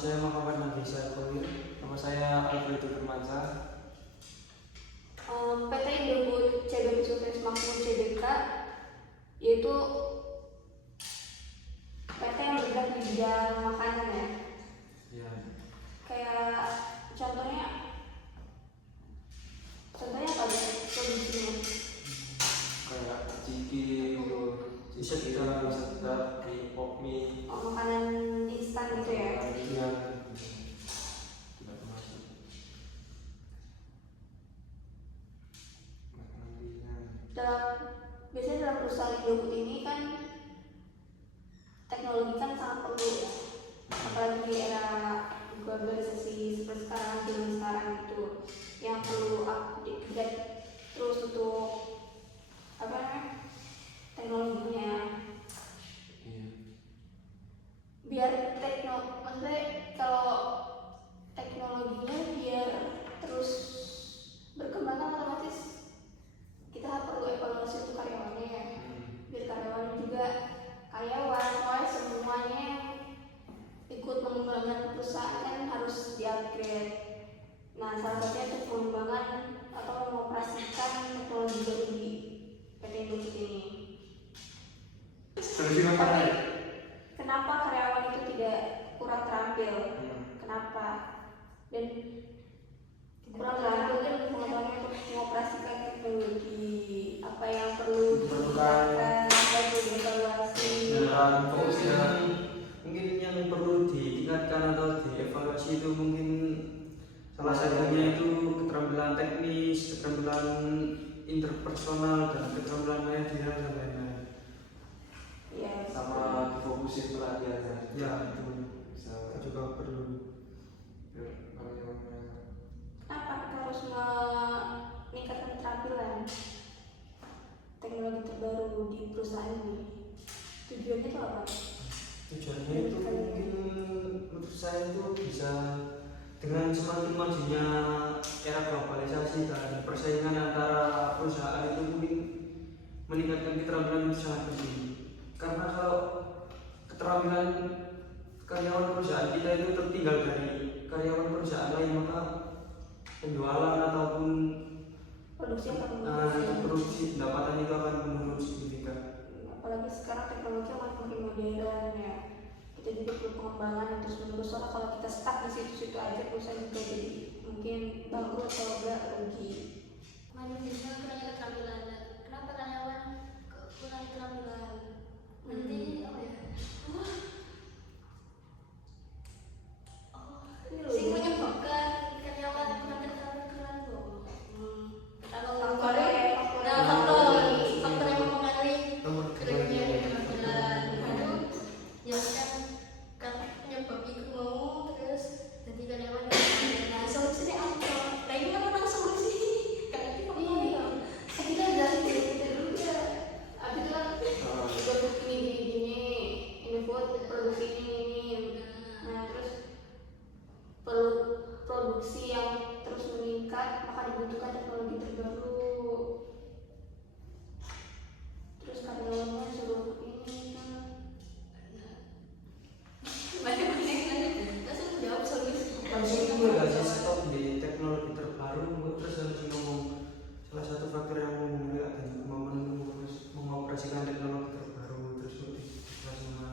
saya Muhammad Nandisa Kolir. Nama saya Alfredo Firmansyah. PT Indofood CBK Sukses Makmur CBK yaitu PT yang bergerak di bidang makanan ya. Ya. Kayak contohnya apa ya produksinya? Kayak ciki, sedap, mie, pop mie, Makanan instan gitu ya. Iya. Tidak termasuk. Biasanya dalam perusahaan Indofood ini kan teknologi kan sangat perlu ya. Apalagi di era globalisasi seperti sekarang itu yang perlu update terus untuk teknologinya. Iya. Biar maksudnya kalau teknologinya biar terus berkembang kan otomatis kita perlu evaluasi untuk karyawannya ya. Biar karyawan juga soalnya semuanya ikut mengembangkan perusahaan kan harus di-upgrade. Nah, salah satunya untuk pengembangan atau mengoperasikan teknologi baru di PT Indofood ini. Tapi kenapa karyawan itu tidak kurang terampil? Kenapa? Dan kurang terampil kan pengetahuan untuk mengoperasikan teknologi apa yang perlu diperlukan, perlu dievaluasi. Mungkin yang perlu ditingkatkan atau dievaluasi itu mungkin salah satunya itu keterampilan teknis, keterampilan interpersonal dan keterampilan manajerial dan lain-lain. Ya, sama difokusin pelatihannya. Ya, itu bisa juga perlu. Kenapa kita harus meningkatkan keterampilan teknologi terbaru di perusahaan ini? Tujuannya itu apa? Tujuannya itu mungkin menurut saya itu bisa dengan semakin majunya era globalisasi dan persaingan antara perusahaan itu mungkin meningkatkan keterampilan itu sangat penting. Karena kalau keterampilan karyawan perusahaan kita itu tertinggal dari karyawan perusahaan lain, maka penjualan ataupun produksi akan menurun. produksi pendapatan itu akan menurun signifikan. Apalagi sekarang teknologi makin modern ya. Kita juga perlu pengembangan yang terus menerus. Soalnya kalau kita stuck di situ-situ aja, perusahaan juga jadi mungkin bangkrut atau enggak rugi. Manusia kurangnya keterampilan. Kenapa karyawan kurang keterampilan? Nanti apa ya? Sing menyebabkan karyawan kurang keterampilan loh. Kalau faktor yang mempengaruhi kurangnya keterampilan itu ya kan penyebab itu mau terus jadi karyawan. Nah, solusinya apa? Nah, ini kan tentang solusi karena kita Kita ganti dulu ya. Abis itu kan produk ini Indofood produksi ini. Nah, terus perlu produksi yang terus meningkat, maka dibutuhkan teknologi terbaru. Terus karyawannya suruh ini kan banyak langsung jawab solusi. Langsung juga gak sih stop di teknologi terbaru, terus harus ngomong salah satu faktor yang memulai dan kemampuan mengoperasikan teknologi terbaru terus operasinya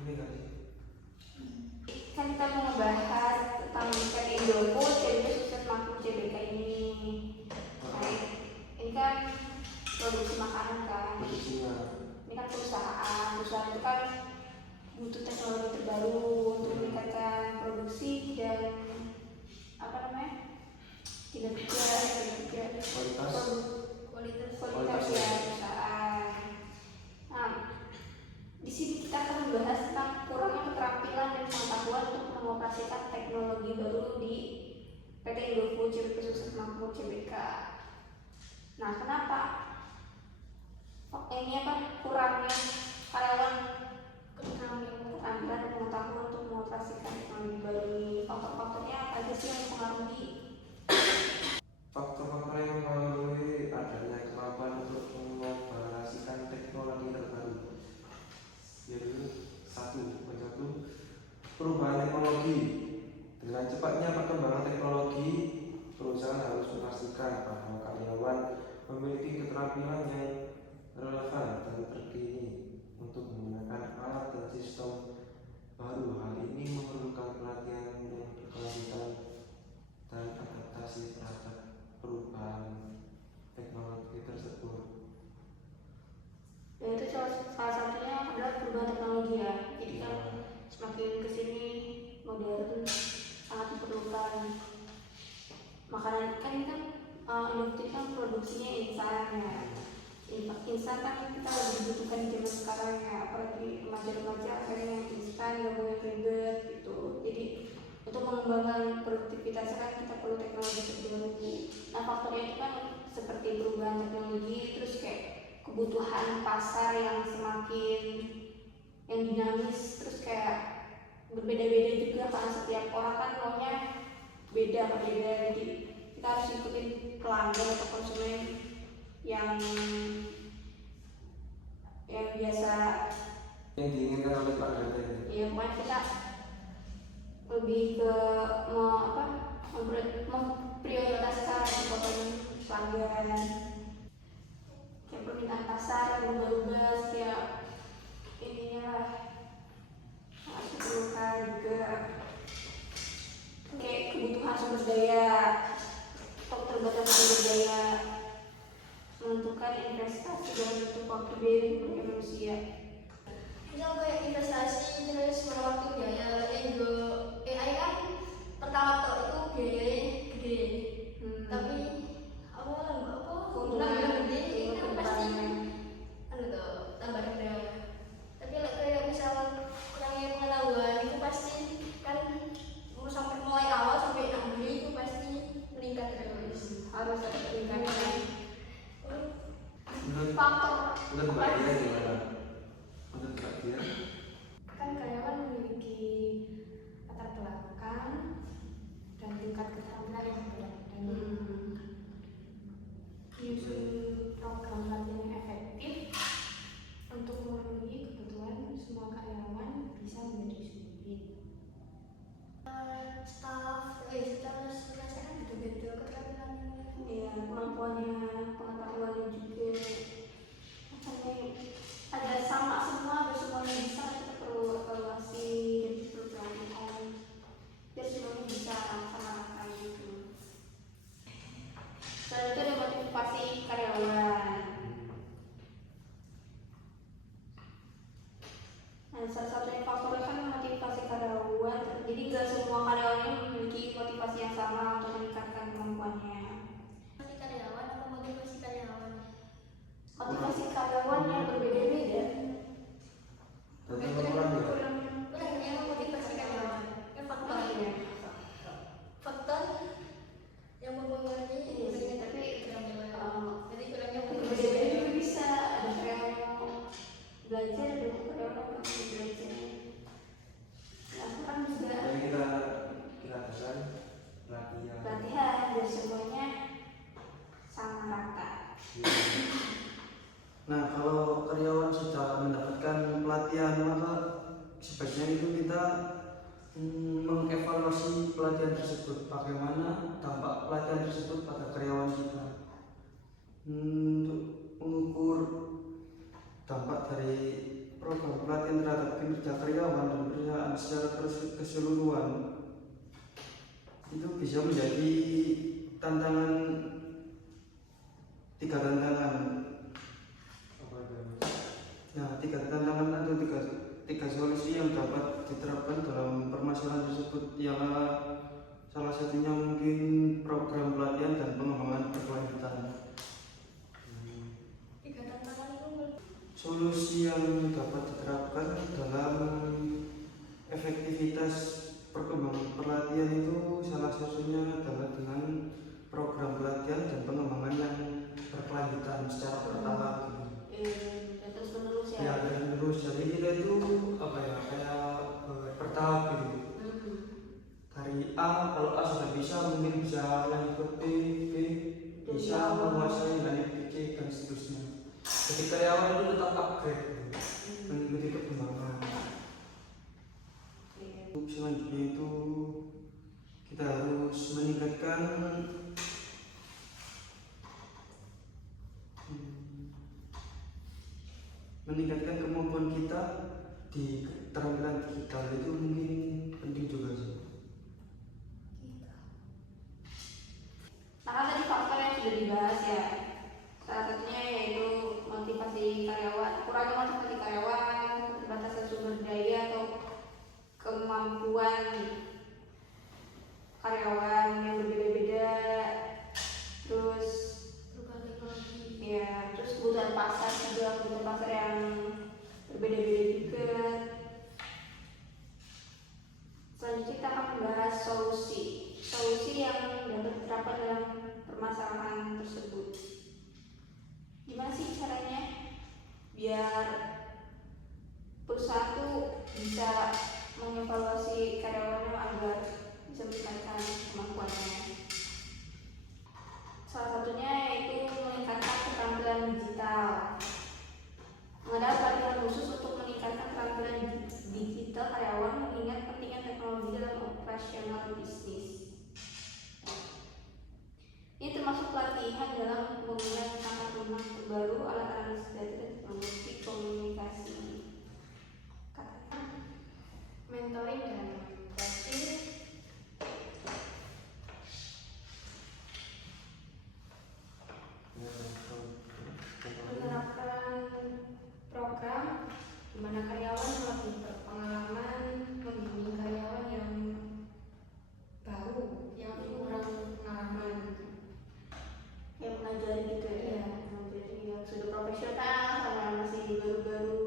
ini gak sih? kan kita mau ngebahas tentang PT Indofood CBK Sukses Makmur CBK ini. Nah, ini kan produksi makanan kan. Produksinya. Ini kan perusahaan itu kan butuh teknologi terbaru untuk meningkatkan produksi dan kinerja kualitas ya perusahaan. Nah, di sini kita akan membahas tentang kurangnya keterampilan dan pengetahuan untuk mengoperasikan teknologi baru di PT Indofood CBK Sukses Makmur CBK. Nah, kenapa? Ini kurangnya karyawan keterampilan dan pengetahuan untuk mengoperasikan teknologi baru ini. Faktor-faktornya apa aja sih yang mempengaruhi? Faktor-faktor yang mempengaruhi adanya kemampuan untuk mengoperasikan teknologi terbaru yaitu satu perubahan teknologi keterampilan yang relevan dan terkini untuk menggunakan alat dan sistem baru. Hal ini memerlukan pelatihan yang berkelanjutan dan adaptasi terhadap perubahan teknologi tersebut. Dan itu salah satunya adalah perubahan teknologi ya. Jadi kan semakin kesini modern sangat diperlukan. Makanan kan Indofood kan produksinya instan ya. Instan kan kita lebih dibutuhkan di zaman sekarang ya, apalagi remaja-remaja akhirnya yang instan gak mau yang ribet gitu. Jadi untuk mengembangkan produktivitas kan kita perlu teknologi terbaru. Nah faktornya itu kan seperti perubahan teknologi, terus kayak kebutuhan pasar yang semakin yang dinamis, terus kayak berbeda-beda juga karena setiap orang kan maunya beda, jadi kita harus ikutin pelanggan atau konsumen yang biasa Yang diinginkan oleh pelanggan tadi. ya. Pokoknya kita lebih ke memprioritaskan kebutuhan pelanggan, kayak permintaan pasar yang berubah-ubah setiap ininya lah, harus diperlukan juga kayak kebutuhan sumber daya, stok terbatas sumber daya, menentukan investasi dalam bentuk waktu biaya manusia. Misal kayak investasi terus waktu biaya AI kan pertama tuh itu biayanya gede, tapi keuntungan gede kan pasti tambah rendah. Tapi kayak misal kurangnya pengetahuan itu pasti kan sampai mulai awal sampai nak beli itu pasti meningkat terus. Harus ada peningkatan Menurut faktor Mbak Dia gimana? Menurut Mbak Dia? Kan karyawan memiliki latar belakang dan tingkat keterampilan yang berbeda, menyusun program latihan yang efektif untuk memenuhi kebutuhan semua karyawan bisa menjadi sulit. Staff kan beda-beda keterampilannya. ya, kemampuannya, pengetahuannya juga. Makanya ada sama semua, ada semuanya bisa, kita perlu evaluasi dan perlu pelan-pelan biar semuanya bisa sama rata gitu. Selain itu ada motivasi karyawan. Nah, salah satunya faktornya kan motivasi karyawan. Jadi gak semua karyawannya memiliki motivasi yang sama untuk meningkatkan kemampuannya. Motivasi karyawan atau motivasi karyawan? Motivasi karyawan yang berbeda-beda. Tentang orang ya? Kurangnya motivasi karyawan. Yang faktor yang mempengaruhi kurangnya tapi keterampilan. Jadi kurangnya motivasi Berbeda-beda juga karyawan. bisa. Ada karyawan yang mau belajar, ada karyawan yang mau belajar. Nah, aku kan juga Jadi kita adakan latihan. latihan dan semuanya sama rata. Nah, kalau karyawan sudah mendapatkan pelatihan, maka sebaiknya itu kita mengevaluasi pelatihan tersebut, bagaimana dampak pelatihan tersebut pada karyawan kita. Untuk mengukur dampak dari program pelatihan terhadap kinerja karyawan dan perusahaan secara keseluruhan, itu bisa menjadi tantangan, 3 tantangan. Nah, 3 tantangan atau 3 solusi yang dapat diterapkan dalam permasalahan tersebut ialah salah satunya mungkin program pelatihan dan pengembangan berkelanjutan. Tiga tantangan itu Solusi yang dapat diterapkan dalam efektivitas perkembangan pelatihan itu salah satunya adalah dengan program pelatihan dan pengembangan yang berkelanjutan secara bertahap. Dan terus menerus ya. Ya, dan terus jadi kita itu kayak bertahap gitu. Dari A, kalau A sudah bisa mungkin bisa lanjut ke B bisa menguasai lanjut ke C dan seterusnya. Jadi karyawan itu tetap upgrade mengikuti perkembangan. Selanjutnya itu kita harus meningkatkan meningkatkan kemampuan kita di keterampilan digital itu mungkin penting juga sih. Nah kan tadi faktor yang sudah dibahas ya, salah satunya yaitu motivasi karyawan, kurangnya motivasi karyawan, keterbatasan sumber daya atau kemampuan karyawan yang berbeda-beda, terus perubahan teknologi. ya terus kebutuhan pasar juga, kebutuhan pasar yang berbeda-beda juga. Selanjutnya kita akan membahas solusi yang dapat diterapkan dalam permasalahan tersebut. Gimana sih caranya biar perusahaan tuh bisa mengevaluasi karyawannya agar bisa meningkatkan kemampuannya? Salah satunya yaitu meningkatkan keterampilan digital. Mengadakan pelatihan khusus untuk meningkatkan keterampilan digital karyawan mengingat pentingnya teknologi dalam operasional bisnis. Ini termasuk pelatihan dalam pembangunan tata rumah terbaru, alat analisis data dan teknologi komunikasi. Mentoring dan coaching. Menerapkan program di mana karyawan yang lebih berpengalaman membimbing karyawan yang baru yang kurang pengalaman. Yang mengajari gitu ya, Iya. mengajari yang sudah profesional sama yang masih baru-baru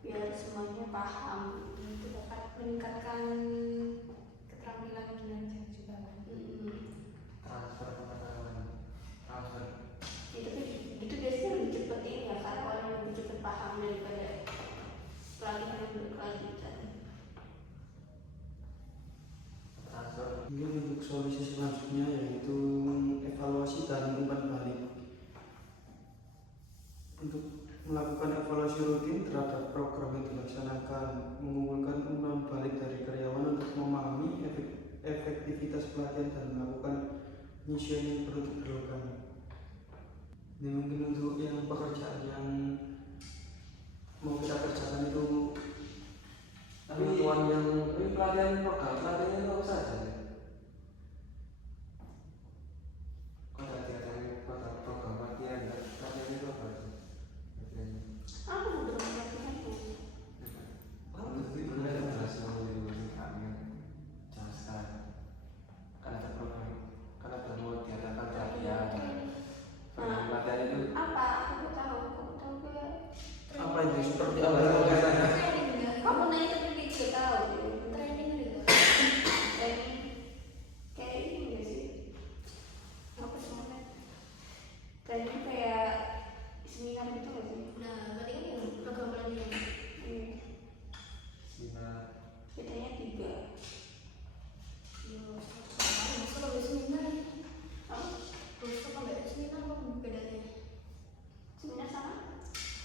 biar semuanya paham. Itu dapat meningkatkan keterampilan kinerja juga. Transfer pengetahuan. Transfer. Itu biasanya lebih cepat ini ya, karena orang yang lebih cepat paham daripada pelatihan yang berkelanjutan. Transfer. Mungkin untuk solusi selanjutnya yaitu evaluasi dan umpan balik. Untuk melakukan evaluasi rutin terhadap program yang dilaksanakan, mengumpulkan umpan balik dari karyawan untuk memahami efektivitas pelatihan dan melakukan penyesuaian yang perlu diperlukan. Ini mungkin untuk yang pekerjaan yang mau kita kerjakan itu pengetahuan yang Tapi pelatihan program pelatihannya itu apa saja? Kok ada program pelatihan? Pelatihannya itu apa sih? Pelatihannya. Aku belum pelatihan tuh. Itu benar jelas mau di luar kami jelas sekali. Kan ada program, kan ada mau diadakan pelatihan. Program pelatihan itu Apa? Aku tahu gue. apa itu seperti apa? Training enggak? Kamu nanya tapi dia juga tahu. Training gitu. Training kayak ini enggak sih? Apa semuanya? Training kayak seminar gitu nggak sih? Nah, berarti kan yang program pelatihan. Iya. Sinar. Bedanya 3. Kalau ada seminar, Oh, workshop apa nggak seminar apa bedanya? seminar sama?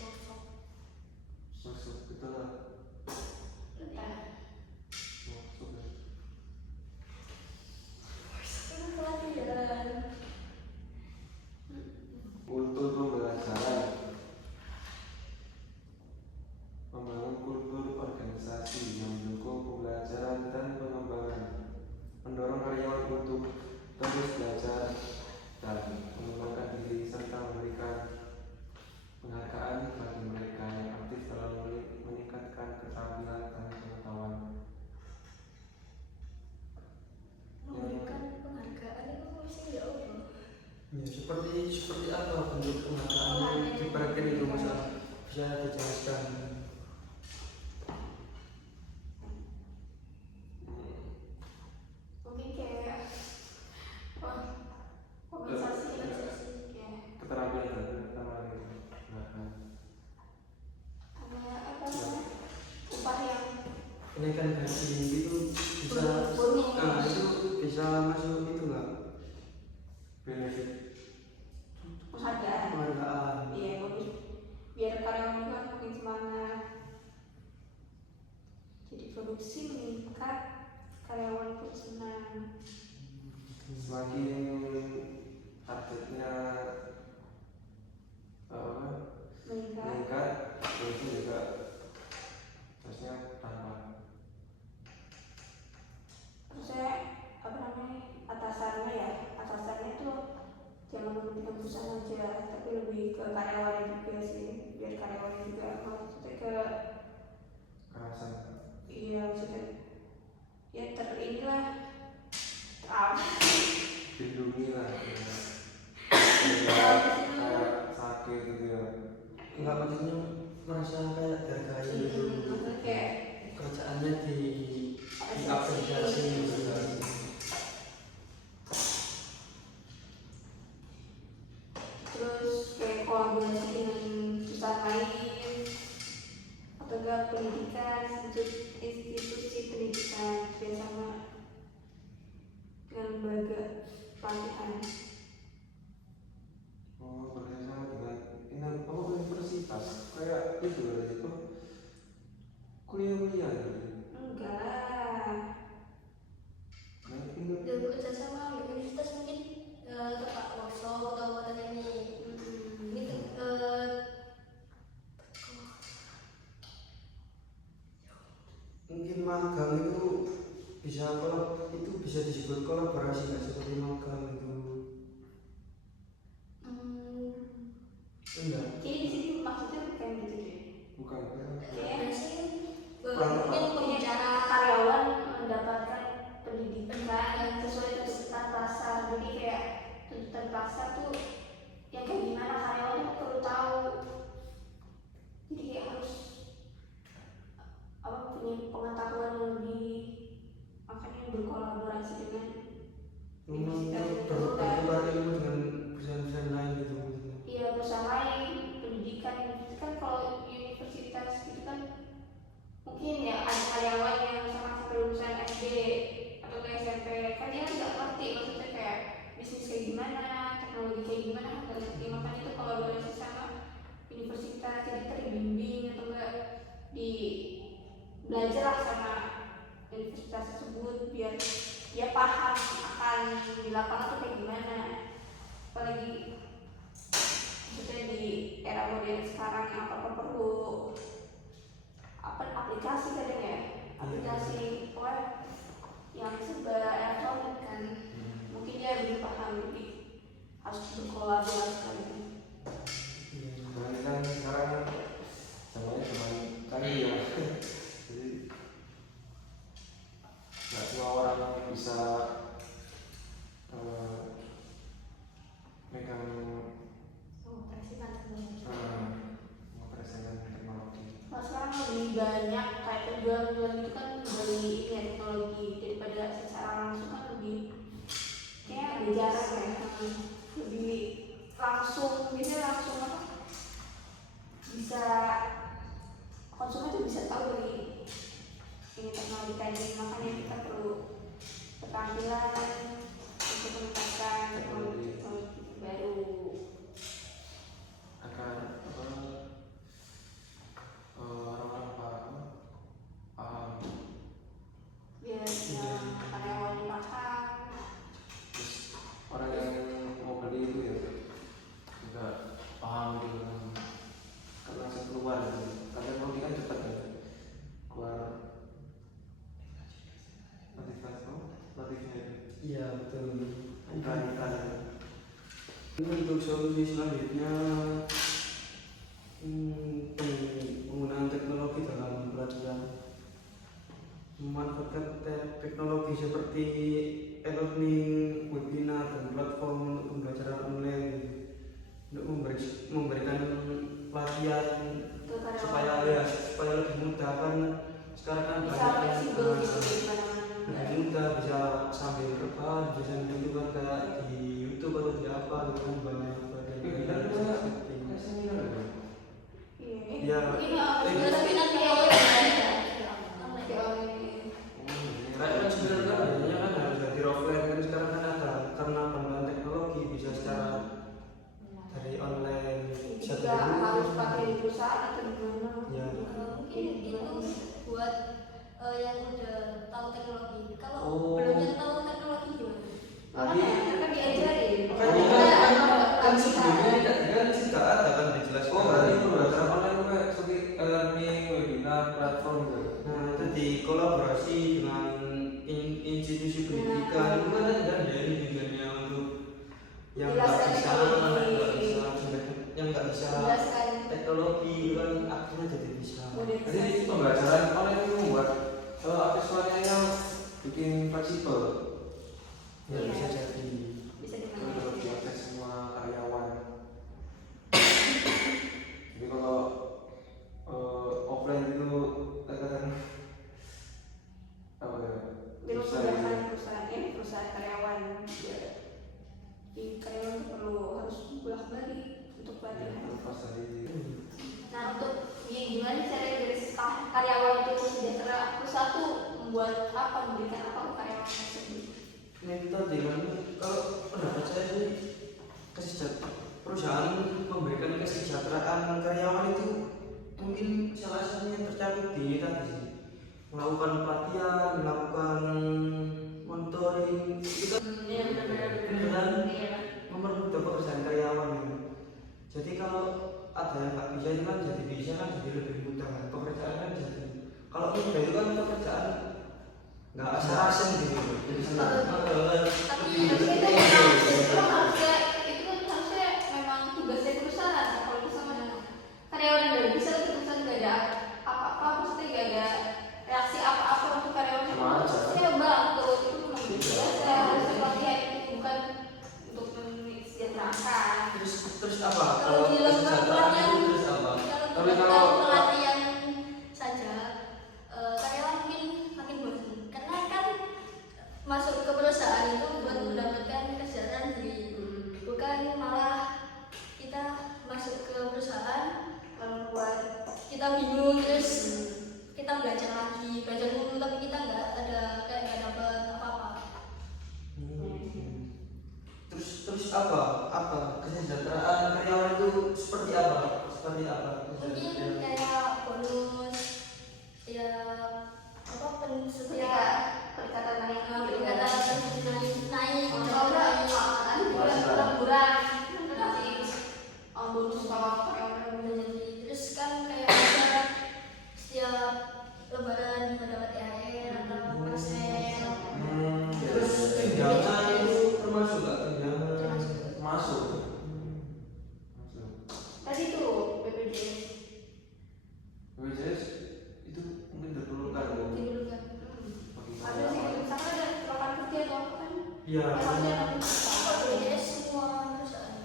Workshop. Masuk itu lah. Entah. Masuk ya. Kan pelatihan. Kultur pembelajaran, membangun kultur organisasi yang mendukung pembelajaran dan pengembangan, mendorong karyawan untuk terus belajar dan mengembangkan diri serta memberikan penghargaan bagi mereka yang aktif dalam meningkatkan keterampilan dan pengetahuan. Memberikan penghargaan itu mesti ya Allah. ya seperti apa bentuk penghargaan yang diberikan itu masalah bisa dijelaskan? Mungkin kayak kompensasi ya. Keterampilan dan pengetahuan itu. Kayak apa namanya? Upah yang Kenaikan gaji itu bisa bonus. itu bisa masuk itu nggak? Benefit. Penghargaan. Iya, bagus. Biar karyawan juga makin semangat. Jadi produksi meningkat, karyawan pun senang. Semakin targetnya Meningkat. meningkat, itu juga harusnya tanpa. Maksudnya apa namanya, atasannya tuh jangan mementingkan perusahaan aja, tapi lebih ke karyawannya juga sih, biar karyawannya juga maksudnya ke Kerasan. iya maksudnya ya inilah apa Lindungi lah kayak sakit gitu ya. Enggak, maksudnya merasa kayak hargai gitu. maksudnya kayak Kerjaannya diapresiasi gitu. terus kayak kolaborasi dengan perusahaan lain atau enggak pendidikan, institusi pendidikan bersama dengan lembaga pelatihan. Oh, bekerjasama dengan universitas kayak itu loh, itu kuliah gitu. Enggak lah. Nah, itu Dan bekerjasama dengan universitas mungkin tempat workshop atau apa ini. Ini Mungkin magang itu bisa disebut kolaborasi, nggak seperti magang itu. Enggak. Jadi di sini maksudnya bukan gitu deh. bukan ada sih Kurang mungkin Punya pembicara karyawan mendapatkan pendidikan yang sesuai tuntutan pasar. Jadi kayak tuntutan pasar tuh yang kayak gimana karyawan tuh perlu tahu. Jadi kayak harus punya pengetahuan yang lebih, makanya berkolaborasi dengan Memang universitas itu bertukar ilmu dengan perusahaan-perusahaan lain gitu maksudnya. iya bersama lain pendidikan itu kan. Kalau universitas itu kan mungkin ya ada karyawan yang sama-sama lulusan SD atau ke SMP, kan dia nggak ngerti maksudnya kayak bisnis kayak gimana, teknologi kayak gimana, nggak ngerti. Makanya itu kolaborasi sama universitas, jadi terbimbing atau enggak di belajar lah sama universitas tersebut biar dia paham akan di lapangan tuh kayak gimana. Apalagi maksudnya di era modern sekarang yang apa perlu aplikasi kadang ya, aplikasi web yang serba elektronik kan. Mungkin dia lebih paham, lebih harus berkolaborasi lagi. Cuman kan sekarang semuanya cuma canggih ya. Jadi nggak semua orang bisa megang mengoperasikan teknologi. Nah, sekarang lebih banyak kayak penjual-penjual itu kan dari teknologi daripada secara langsung, kan lebih kayak ada jarak ya, lebih langsung, biasanya langsung apa bisa konsumen tuh bisa tahu dari ini teknologi tadi. Makanya kita perlu keterampilan untuk meningkatkan teknologi baru. Agar orang-orang paham Biar karyawannya paham. terus orang yang mau beli itu ya juga paham gitu kan langsung keluar gitu. Karena teknologi kan cepat ya keluar notifikasi. Iya betul. Iklan. Untuk solusi selanjutnya, penggunaan teknologi dalam pelatihan, memanfaatkan teknologi seperti e-learning, webinar, dan platform untuk pembelajaran online untuk memberikan pelatihan supaya lebih mudah. Kan sekarang kan bisa banyak fleksibel yang gitu di mana-mana. lebih mudah, bisa sambil rebahan, bisa sambil itu kan kayak di YouTube atau di apa gitu kan banyak Kita punya seminar ya. Iya. Ini tapi nanti Rakyat kan sebenarnya kan biasanya kan harus dari offline, kan sekarang kan ada karena bantuan teknologi bisa secara dari online, bisa juga dari rumah. harus pakai di perusahaan atau di mana. Ya. mungkin itu buat yang udah tahu teknologi. Kalau Oh. belum yang tahu teknologi gimana? Makanya kan diajarin. Makanya kan sebelumnya kan tidak ada kan dijelaskan. Oh, berarti pembelajaran online gue seperti akhirnya jadi bisa. Jadi pembelajaran online itu membuat aksesorisnya bikin fleksibel. Ya Iya. bisa jadi. Bisa Terus dimana diakses semua karyawan. Jadi kalau offline itu kadang apa ya? Susah gitu. perusahaan karyawan ya. Di karyawan itu perlu harus bolak balik untuk pelatihan. Terlepas dari Nah untuk gimana cara dari karyawan itu sejahtera, perusahaan tuh membuat apa, memberikan apa ke karyawan tersebut? Ini itu tadi kan, kalau pendapat saya sih perusahaan memberikan kesejahteraan karyawan itu mungkin salah satunya tercakup di tadi sih, melakukan pelatihan, melakukan monitoring itu kan Iya benar-benar mempermudah pekerjaan karyawan gitu. Jadi kalau ada yang nggak bisa itu kan jadi bisa, kan jadi lebih mudah kan pekerjaan kan jadi, kalau mudah itu kan pekerjaan nggak asal-asal gitu, jadi senang. Tapi Lebih- itu harusnya memang tugasnya perusahaan. Kalau misalnya karyawan nggak bisa, perusahaan nggak ada apa-apa, maksudnya nggak ada reaksi apa-apa untuk karyawan. Sama aja. Saya bangkrut, itu memang biasa. Harusnya pelatihan itu bukan untuk mensejahterakan. terus apa Kalau di kesejahteraan pelatihan, itu terus apa? Tapi kalau kalau- pelatihan saja, karyawan mungkin makin bosan karena kan masuk ke perusahaan itu buat mendapatkan kesejahteraan diri, bukan malah kita masuk ke perusahaan Membuat kita bingung terus kita belajar dulu tapi kita nggak dapat apa-apa. Terus apa kesejahteraan karyawan itu seperti apa Mungkin kayak bonus ya apa ketika perikatan naik peningkatan naik liburan kasih bonus kalau karyawan. terus kan kayak ada setiap lebaran kita dapat THR atau persen. terus tunjangan itu termasuk nggak tunjangan? masuk. Tadi tuh BPJS BPJS itu mungkin diperlukan loh. Didulukan. Bagi ada sih, karyawan. misalkan ada rekan kerja atau apa kan? Iya. Ya harusnya BPJS semua perusahaan.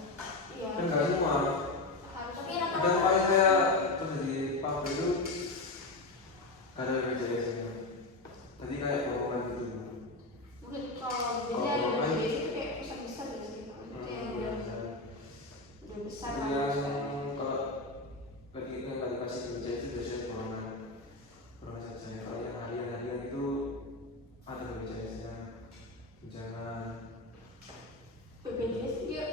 iya. Kan nggak semua. Harus Tapi Dan rata-rata kemarin saya terus di pabrik itu nggak ada BPJS nya. Tadi kayak bohongan gitu. mungkin kalau biasanya ada BPJS itu kayak pusat besar ya sih, maksudnya yang udah besar Jadi lah. yang kalau lagi nggak dikasih BPJS itu biasanya bohongan saja. Kalau yang harian itu ada BPJS nya. Jangan. BPJS dia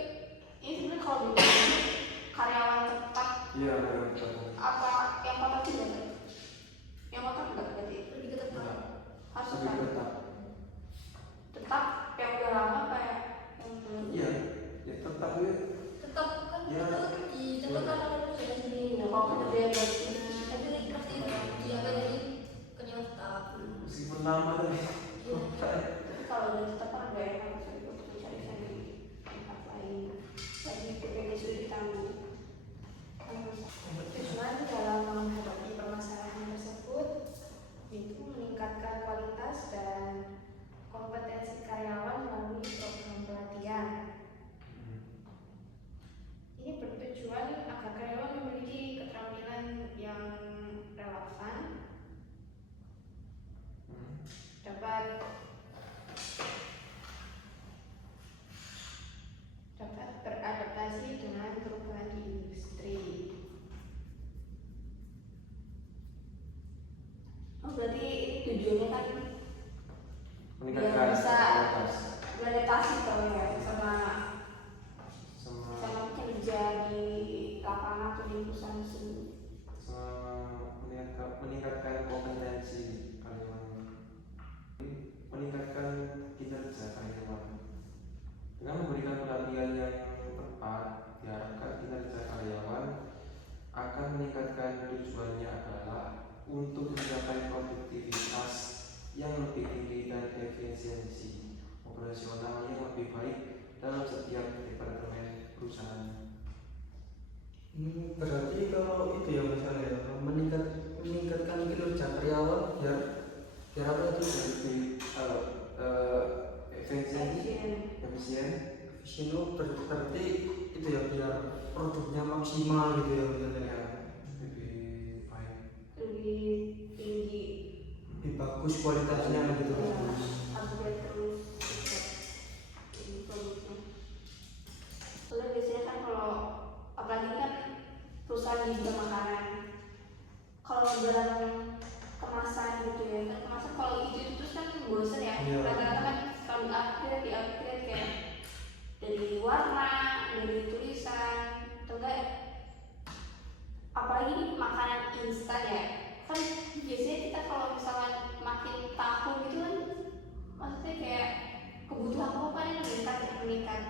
ini sebenarnya kalau BPJS karyawan tetap Iya, ada betul. apa yang kotak tidak ada? Yang kotak enggak berarti lebih ke tempat. harus Lebih tetap ketat. yang udah lama kayak yang belum. Iya, ya tetap ya. Tetap kan Ya. itu ditentukan oleh perusahaan sendiri. Nah, kalau kita dia berarti Tapi ini pasti dijaga dari kerja tetap. Meskipun lama tapi Iya. tapi kalau udah tetap kan udah enak maksudnya untuk mencari tempat lain. Jadi BPJS sudah ditanggung. Tujuan dalam menghadapi permasalahan tersebut itu meningkatkan kualitas dan kompetensi karyawan melalui program pelatihan. Ini bertujuan agar karyawan memiliki keterampilan yang relevan, dapat beradaptasi dengan perubahan di industri. Oh, berarti ini tujuannya kan meningkatkan bisa kualitas beradaptasi kalau ya sama sama kerja di lapangan atau di perusahaan tersebut. meningkatkan kompetensi karyawan, meningkatkan kinerja karyawan. Dengan memberikan pelatihan yang tepat, diharapkan kinerja karyawan akan meningkatkan. Tujuannya adalah untuk mencapai produktivitas yang lebih tinggi dan efisiensi operasional yang lebih baik dalam setiap departemen perusahaan. Berarti kalau itu ya misalnya berarti itu ya biar produknya maksimal gitu ya bener ya. Lebih baik. lebih tinggi, Lebih bagus kualitasnya gitu. ya, upgrade terus ini produknya. Soalnya biasanya kan kalau apalagi kan perusahaan di bidang makanan, kalau barang kemasan gitu ya kan, kemasan kalau itu terus kan bosen ya. Iya. Rata-rata kan kalau di upgrade kayak dari warna, dari tulisan, atau enggak apalagi makanan instan ya kan, biasanya kita kalau misalnya makin tahun gitu kan, maksudnya kayak kebutuhan pokok kan meningkat.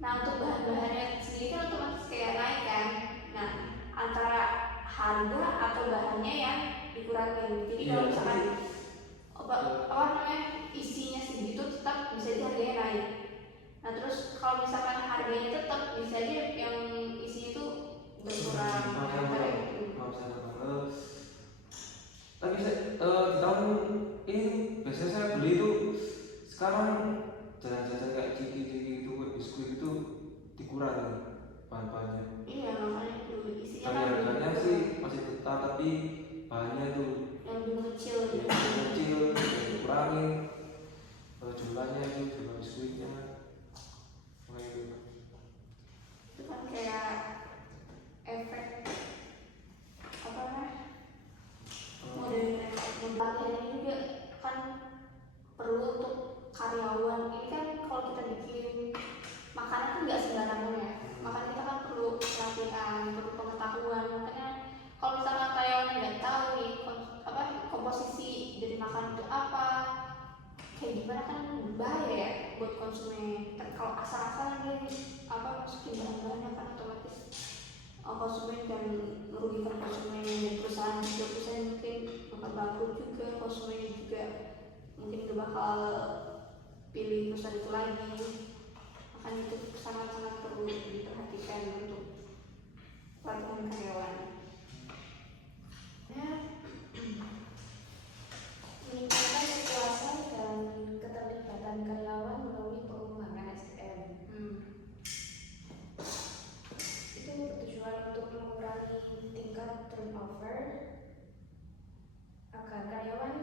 Nah untuk bahan-bahannya sendiri kan otomatis kayak naik kan. Nah antara harga atau bahannya yang dikurangin. Jadi Iya, kalau misalkan tapi- apa namanya isinya segitu tetap bisa aja harganya naik. Nah terus kalau misalkan harganya tetap bisa aja yang isinya itu berkurang. Maaf saya potong. Tapi di tahun ini biasanya saya beli itu sekarang jajan-jajan kayak ciki-ciki itu, biskuit itu dikurangi bahan-bahannya. Iya makanya itu isinya kan Harganya sih masih tetap, tapi bahannya itu yang lebih kecil gitu. kecil, dikurangi jumlahnya itu, jumlah biskuitnya. Makanya itu. Itu kan kayak efek apa namanya, modern ini juga kan perlu untuk karyawan. Ini kan kalau kita bikin makanan kan nggak sembarangan ya, makanya kita kan perlu pelatihan, perlu pengetahuan. Makanya kalau misalkan karyawannya nggak tahu nih komposisi dari makanan itu apa, kayak gimana kan bahaya ya buat konsumen. Kan kalau asal-asalan dia masukin bahan-bahannya kan otomatis konsumen dan merugikan konsumen, dan perusahaan mungkin bakal bangkrut juga, konsumennya juga mungkin gak bakal pilih perusahaan itu lagi. Makanya itu sangat-sangat perlu diperhatikan untuk pelatihan karyawan. Meningkatkan kepuasan dan keterlibatan karyawan melalui pengembangan SDM. Itu bertujuan untuk mengurangi tingkat turnover agar karyawan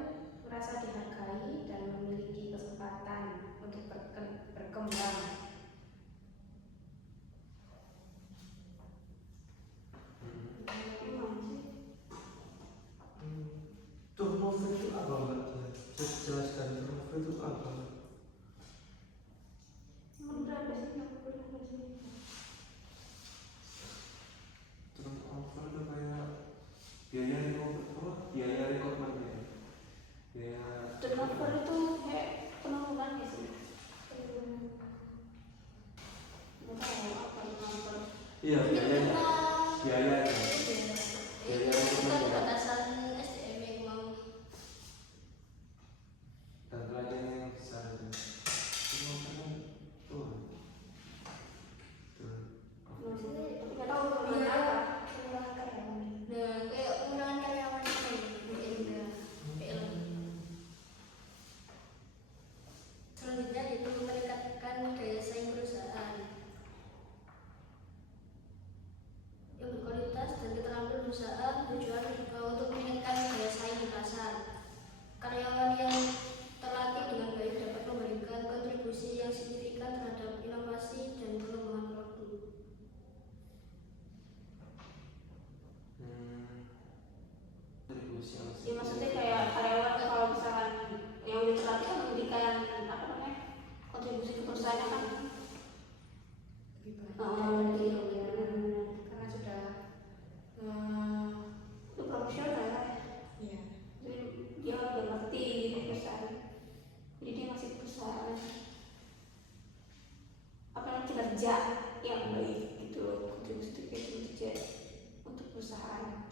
merasa dihargai dan memiliki kesempatan untuk berkembang. Turnover itu apa mbak? Bisa jelaskan turnover itu apa? Berapa sih? Turnover itu kayak biaya rekrutmennya. Biaya Turnover itu kayak penurunan ya sih. Nggak tahu apa turnover. Iya, biayanya. biaya Itu kan batasan SDM yang mau. dan pelajaran yang besar itu. Turnovernya tuh. Tapi nggak tahu turnover Iya. apa. Pengurangan karyawan. Nah, kayak pengurangan karyawan itu mungkin ya. Selanjutnya itu meningkatkan daya saing perusahaan yang berkualitas dan keterampilan perusahaan. Tujuan untuk meningkatkan daya saing di pasar. Karyawan yang terlatih dengan baik dapat memberikan kontribusi yang signifikan terhadap inovasi dan pengembangan produk. Kontribusi yang Ya maksudnya kayak karyawan kalau misalkan yang udah terlatih kan memberikan kontribusi ke perusahaan kan. Lebih Oh, banyak iya. karena sudah Itu profesional kan. ya Jadi dia udah ngerti gitu perusahaan. Jadi dia ngasih perusahaan kinerja yang baik gitu loh, kontribusi kinerja untuk perusahaan.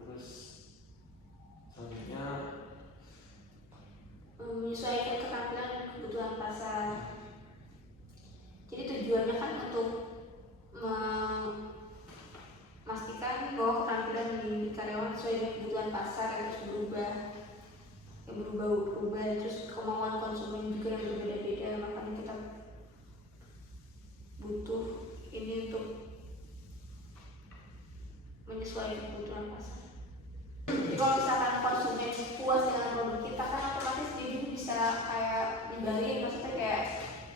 terus selanjutnya Menyesuaikan keterampilan dan kebutuhan pasar. Jadi tujuannya kan untuk memastikan bahwa keterampilan di karyawan sesuai dengan kebutuhan pasar yang harus berubah berubah-ubah, terus kemauan konsumen juga yang berbeda-beda, makanya kita butuh ini untuk menyesuaikan kebutuhan pasar. Jadi kalau misalkan konsumen puas dengan produk kita kan otomatis dia juga bisa kayak nyebarin, maksudnya kayak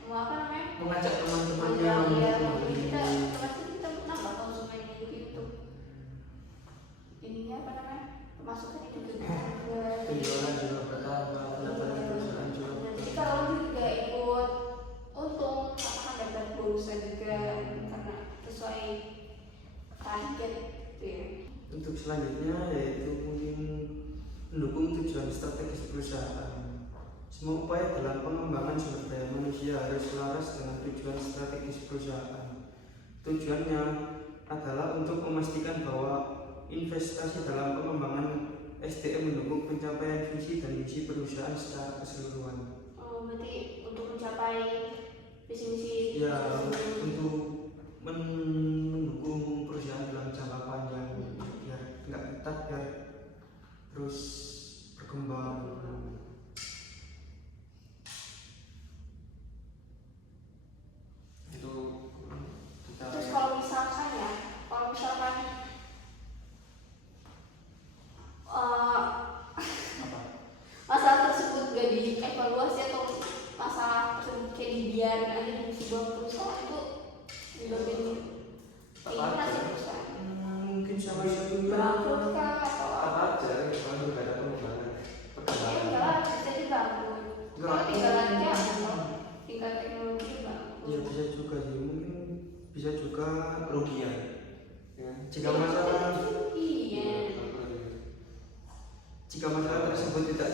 mau apa namanya, Mengajak teman-temannya ya, untuk membeli kita, membeli. otomatis kita nambah konsumennya jadi untuk ininya apa namanya, pemasukannya juga Penjualan juga bertambah, pendapatan perusahaan juga jadi kalau juga ikut untung akan dapat bonusan juga karena sesuai target gitu ya. Untuk selanjutnya yaitu mungkin mendukung tujuan strategis perusahaan. Semua upaya dalam pengembangan sumber daya manusia harus selaras dengan tujuan strategis perusahaan. Tujuannya adalah untuk memastikan bahwa investasi dalam pengembangan SDM mendukung pencapaian visi dan misi perusahaan secara keseluruhan. Oh, berarti untuk mencapai visi-misi Ya, untuk mendukung perusahaan dalam jangka panjang, biar nggak ketat, biar terus berkembang. Itu kita terus kalau misalkan ya, kalau misalkan apa? masalah tersebut gak dievaluasi atau masalah tersebut kayak dibiarin aja di sebuah perusahaan itu dibagian ini nasib perusahaan Mungkin salah satunya bangkrut kah atau Apa aja kalau nggak ada pengembangan ya perkembangan. enggak bisa dibangkrut kalau tinggal aja tinggal teknologi bangkrut. ya bisa juga sih, mungkin bisa juga Kerugian. Ya. jika masalah iya jika masalah tersebut tidak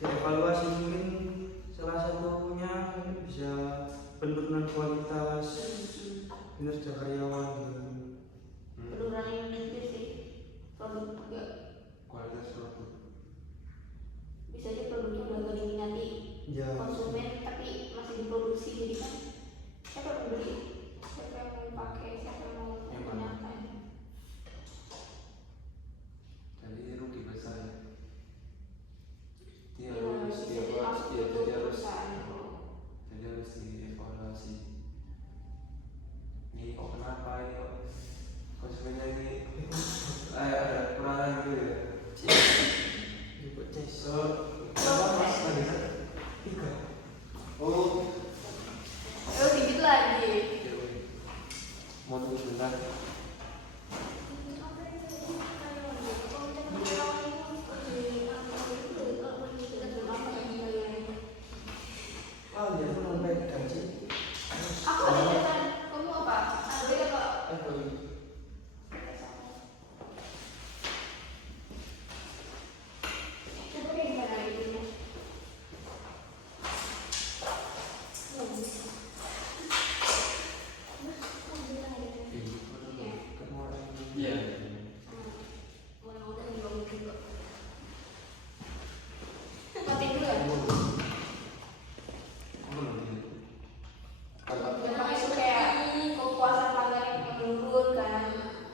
dievaluasi, mungkin salah satunya bisa penurunan kualitas kinerja karyawan gitu. penurunan ini juga sih produk juga Kualitas produk. bisa aja produknya udah gak diminati Ya, konsumen tapi masih diproduksi, jadi kan siapa yang beli, siapa yang mau pakai, siapa yang mau Yang mana? menggunakan. Jadi rugi besar ya. Dia Ya, harus bisa dievaluasi, dimasuk ya, untuk jadi harus perusahaan. dievaluasi. Ini kok kenapa ini kok konsumennya ini ada kekurangan gitu ya. ikut tes. Berapa mas tadi? 3. Oh, Dikit lagi. mau tunggu sebentar. Oh, dia pun naik gaji. Aku ada catatan, kamu apa? Android apa? Android. Coba kayak gimana itunya? Iya. Mulai-mulai juga mungkin kok. Mati dulu ya? Memang itu kayak kepuasan pelanggan yang menurun kan.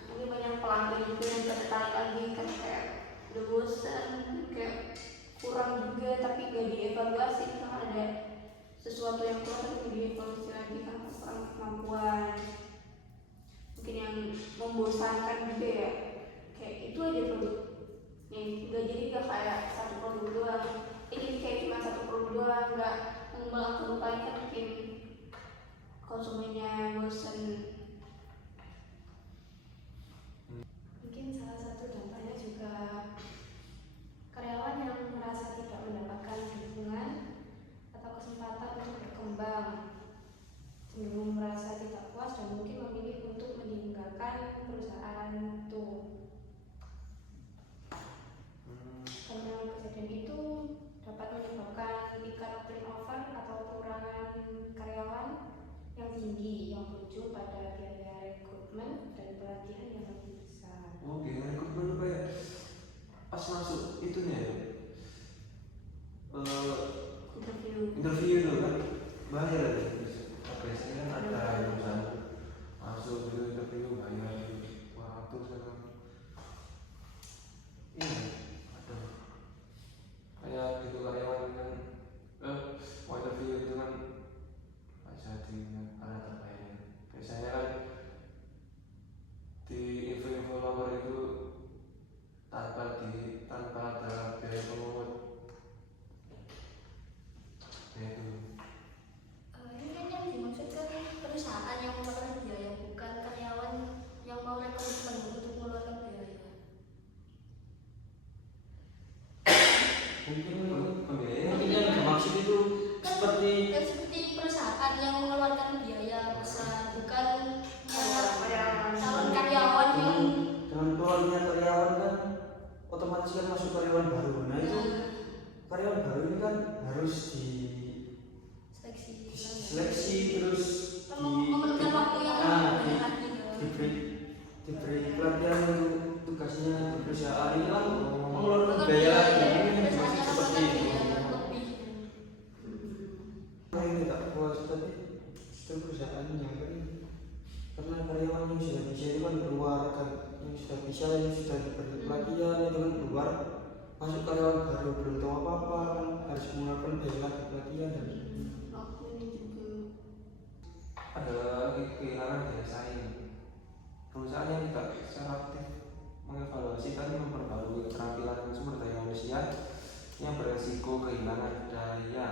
Mungkin banyak pelanggan juga yang tertarik lagi kan, kayak udah bosan, kayak kurang juga tapi gak dievaluasi, misalkan ada sesuatu yang kurang tapi gak dievaluasi lagi kan, kurang kemampuan. Mungkin yang membosankan juga ya, kayak itu aja produk nih, gak jadi gak kayak satu produk doang. Ini kayak cuma satu produk doang, gak mengembangkan kan mungkin konsumennya bosan. Mungkin salah satu dampaknya juga karyawan yang merasa tidak mendapatkan dukungan atau kesempatan untuk berkembang, cenderung merasa tidak puas dan mungkin memilih untuk meninggalkan perusahaan itu. Karena kejadian itu dapat menyebabkan tingkat turnover atau kekurangan karyawan yang tinggi yang berujung pada biaya rekrutmen dan pelatihan yang lebih besar. Oh, gimana rekrutmen tuh kayak pas masuk itunya ya. Interview itu kan bayar ya. Biasanya kan ada urusan masuk gitu interview bayar waktu sekarang. Iya, ada. jadi karena terbayar. Biasanya kan di info-info lowongan itu tanpa ada biaya pemungut, yaitu Ini kan yang dimaksud kan perusahaan yang mengeluarkan biaya, bukan karyawan yang mau rekrutmen untuk mengeluarkan biaya. mungkin yang dimaksud itu seperti Kan seperti perusahaan yang mengeluarkan biaya besar, bukan calon karyawan yang dengan keluarnya karyawan kan otomatis kan masuk karyawan baru. Nah itu karyawan baru ini kan harus diseleksi terus memerlukan waktu yang banyak lagi. diberi pelatihan untuk tugasnya di perusahaan ini kan mengeluarkan biaya lagi. Ini dimaksud seperti itu. Ini tak puas tapi itu perusahaannya kan karena karyawan yang sudah bisa itu kan keluar kan, yang sudah bisa yang sudah diberi pelatihan itu kan keluar, masuk karyawan baru belum tahu apa-apa kan harus mengeluarkan biaya lagi pelatihan dan Waktunya juga. ada kehilangan daya saing. Perusahaan yang tidak secara aktif mengevaluasi dan memperbarui keterampilan sumber daya manusia yang beresiko kehilangan daya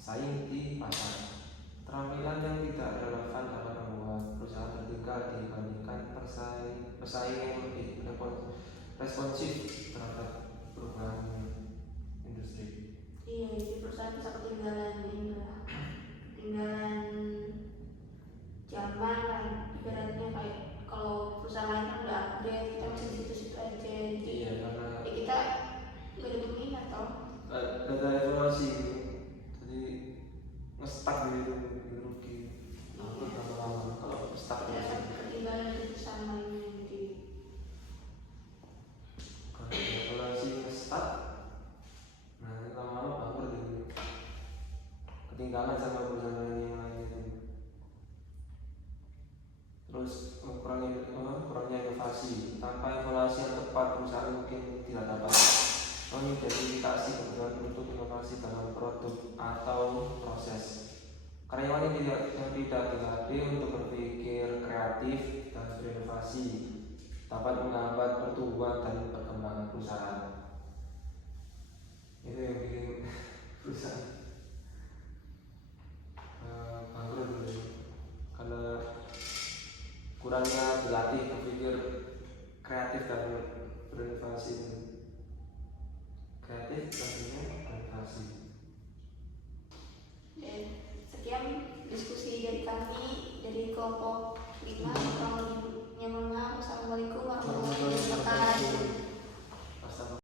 saing di pasar. Keterampilan yang tidak relevan dapat membuat perusahaan tertinggal dibandingkan pesaing yang lebih responsif terhadap perubahan industri. Iya, jadi perusahaan bisa ketinggalan ini lah, ketinggalan zaman kan. Ibaratnya kayak kalau perusahaan lain kan udah upgrade, kita masih di situ-situ aja. Jadi Iya, karena ya kita nggak ada pengingat toh. data evaluasi gitu. Jadi nge-stuck gitu rugi. Aku lama-lama kalau stuck Ya, terus. ketinggalan dari perusahaan lainnya. Jadi Kalau evaluasi nge-stuck, nah lama-lama bangkrut gitu. Ketinggalan sama perusahaan yang lain itu. Terus kurangnya inovasi. Tanpa evaluasi yang tepat, perusahaan mungkin tidak dapat mengidentifikasi kebutuhan untuk inovasi dalam produk atau proses. Karyawan yang tidak dilatih untuk berpikir kreatif dan berinovasi dapat menghambat pertumbuhan dan perkembangan perusahaan. Itu yang bikin perusahaan bangkrut dulu karena kurangnya dilatih berpikir kreatif dan berinovasi. Kreatif dan berinovasi. sekian diskusi dari kami dari kelompok 5